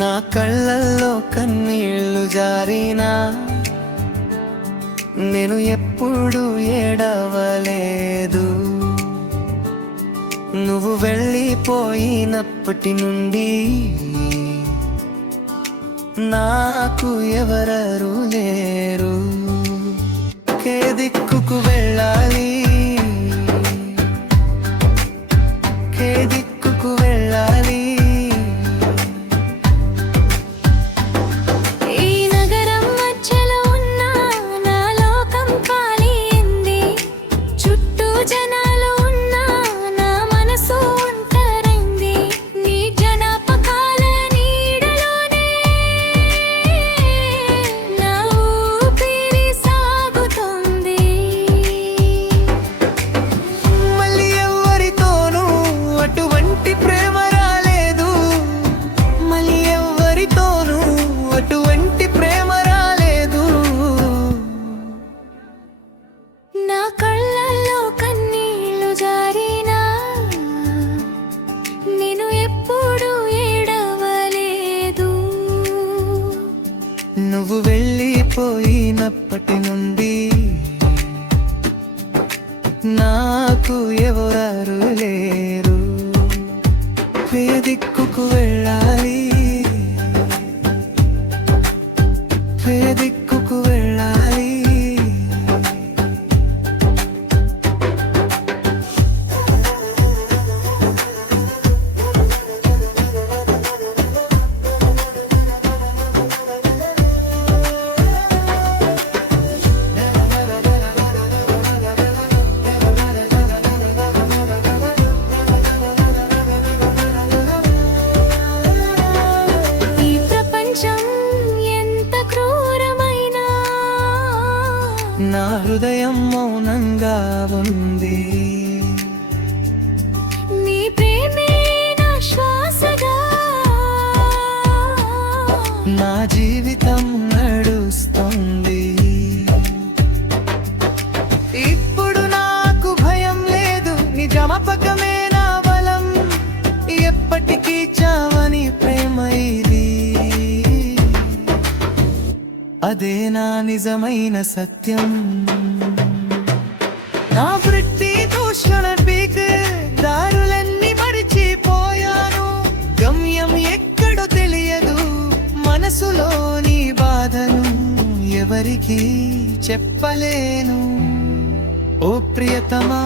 నా కళ్ళల్లో కన్నీళ్లు జారినా నేను ఎప్పుడు ఏడవలేదు. నువ్వు వెళ్ళిపోయినప్పటి నుండి నాకు ఎవరూ లేరు. కే దిక్కుకు వెళ్ళాలి, కే దిక్కుకు వెళ్ళాలి. ఈ నగరం మధ్యలో ఉన్న నా లోకం ఖాళీ అయింది. చుట్టూ జనాలు ఉన్న నా మనసు ఒంటరైంది. నీ జ్ఞాపకాల నీడలోనే నా ఊపిరి సాగుతోంది. మళ్ళీ ఎవరితోనూ అటువంటి ప్రేమ రాలేదు, మళ్ళీ ఎవరితోనూ అటువంటి ప్రేమ రాలేదు. నా కళ్ళల్లో కన్నీళ్లు జారినా నేను ఎప్పుడు ఏడవలేదు. నువ్వు వెళ్ళిపోయినప్పటి నుండి నాకు ఎవరు లేరు. ఏ దిక్కుకు వెళ్ళాలి, ఏ దిక్కుకు వెళ్ళాలి. ఈ ప్రపంచం ఎంత క్రూరమైనా నా హృదయం మౌనంగా ఉంది. నీ ప్రేమే నా శ్వాసగా నా జీవితం నడుస్తుంది. ఇప్పుడు నాకు భయం లేదు, నీ జ్ఞాపకమే నా బలం. ఎప్పటికీ చావని ప్రేమ ఇది, అదే నా నిజమైన సత్యం. నా వృత్తి దూషణ పీక్ దారులన్నీ మరిచిపోయాను. గమ్యం ఎక్కడో తెలియదు, మనసులోని బాధను ఎవరికి చెప్పలేను. ఓ ప్రియతమా,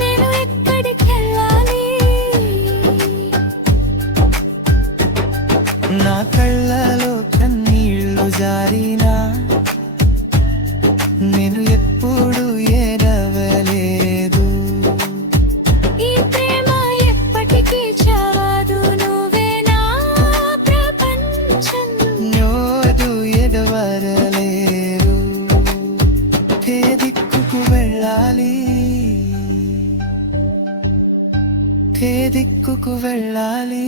నేను ఎక్కడికెళ్ళాలి? నా కళ్ళలో కన్నీళ్లు జారినా నేను ఎప్పుడు ఏడవలేదు. ఈ ప్రేమ ఎప్పటికీ చావదు, నువ్వే నా ప్రపంచం. ఎవరు ఎడవరలేరు. ఏ దిక్కుకు వెళ్ళాలి, ఏ దిక్కుకు వెళ్ళాలి.